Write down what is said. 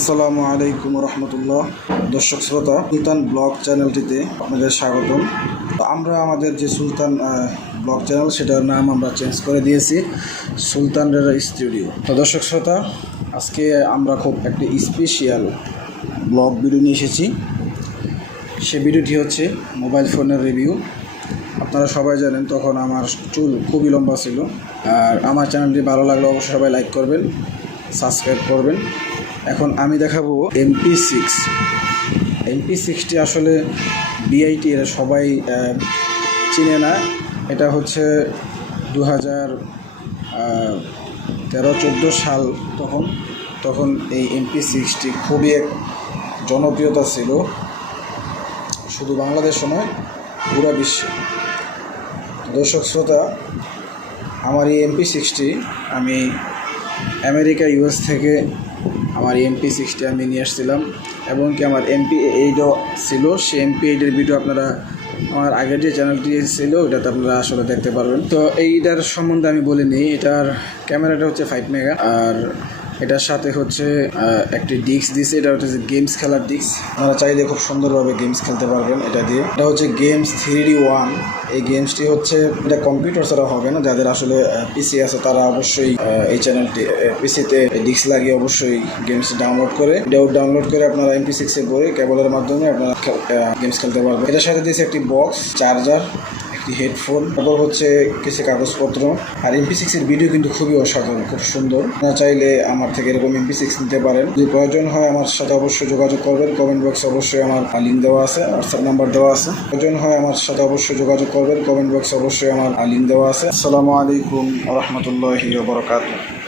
আসসালামু আলাইকুম রহমতুল্লাহ। দর্শক শ্রোতা, সুলতান ব্লগ চ্যানেলটিতে আপনাদের স্বাগতম। তো আমরা আমাদের যে সুলতান ব্লগ চ্যানেল, সেটার নাম আমরা চেঞ্জ করে দিয়েছি সুলতান রেরা স্টুডিও। তো দর্শক শ্রোতা, আজকে আমরা খুব একটি স্পেশাল ব্লগ ভিডিও নিয়ে এসেছি। সে ভিডিওটি হচ্ছে মোবাইল ফোনের রিভিউ। আপনারা সবাই জানেন তখন আমার চুল খুবই লম্বা ছিল। আর আমার চ্যানেলটি ভালো লাগলে অবশ্যই সবাই লাইক করবেন, সাবস্ক্রাইব করবেন। এখন আমি দেখাবো MP6টি আসলে BIT এর সবাই চিনে না। এটা হচ্ছে 2013-14 সাল তখন এই MP6টি খুবই জনপ্রিয়তা ছিল, শুধু বাংলাদেশে নয়, পুরো বিশ্বে। দর্শক শ্রোতা, আমার এই MP6টি আমি আমেরিকা US থেকে আমার MP6টি আমি নিয়ে আসছিলাম, এবং কি আমার MP8ও ছিল। সেই MP8-এর ভিডিও আপনারা আমার আগের যে চ্যানেলটি ছিল ওটাতে আপনারা আসলে দেখতে পারবেন। তো এইটার সম্বন্ধে আমি বলে নিই। এটার ক্যামেরাটা হচ্ছে 5 মেগা, আর এটার সাথে হচ্ছে একটি ডিস্ক দিয়েছে। এটা হচ্ছে গেমস খেলার ডিস্ক। আপনারা চাইলে খুব সুন্দরভাবে গেমস খেলতে পারবেন এটা দিয়ে। এটা হচ্ছে গেমস 3D1। এই গেমসটি হচ্ছে, এটা কম্পিউটার ছাড়া হবে না। যাদের আসলে PC আছে তারা অবশ্যই এই চ্যানেলটি PCতে ডিস্ক লাগিয়ে অবশ্যই গেমস ডাউনলোড করে আপনারা MP6-এ পরে কেবলের মাধ্যমে আপনারা গেমস খেলতে পারবেন। এটার সাথে দিয়েছে একটি বক্স, চার্জার, একটি হেডফোন, তারপর হচ্ছে কিছু কাগজপত্র। আর MP6-এর ভিডিও কিন্তু খুবই অসাধারণ, খুব সুন্দর। আপনারা চাইলে আমার থেকে এরকম MP6 নিতে পারেন। যদি প্রয়োজন হয় আমার সাথে অবশ্যই যোগাযোগ করবেন। কমেন্ট বক্সে অবশ্যই আমার লিঙ্ক দেওয়া আছে, হোয়াটসঅ্যাপ নাম্বার দেওয়া আছে। প্রয়োজন হয় আমার সাথে অবশ্যই যোগাযোগ করবেন। কমেন্ট বক্সে অবশ্যই আমার লিঙ্ক দেওয়া আছে। আসসালামু আলাইকুম ওয়া রাহমাতুল্লাহি ওয়া বারাকাতুহু।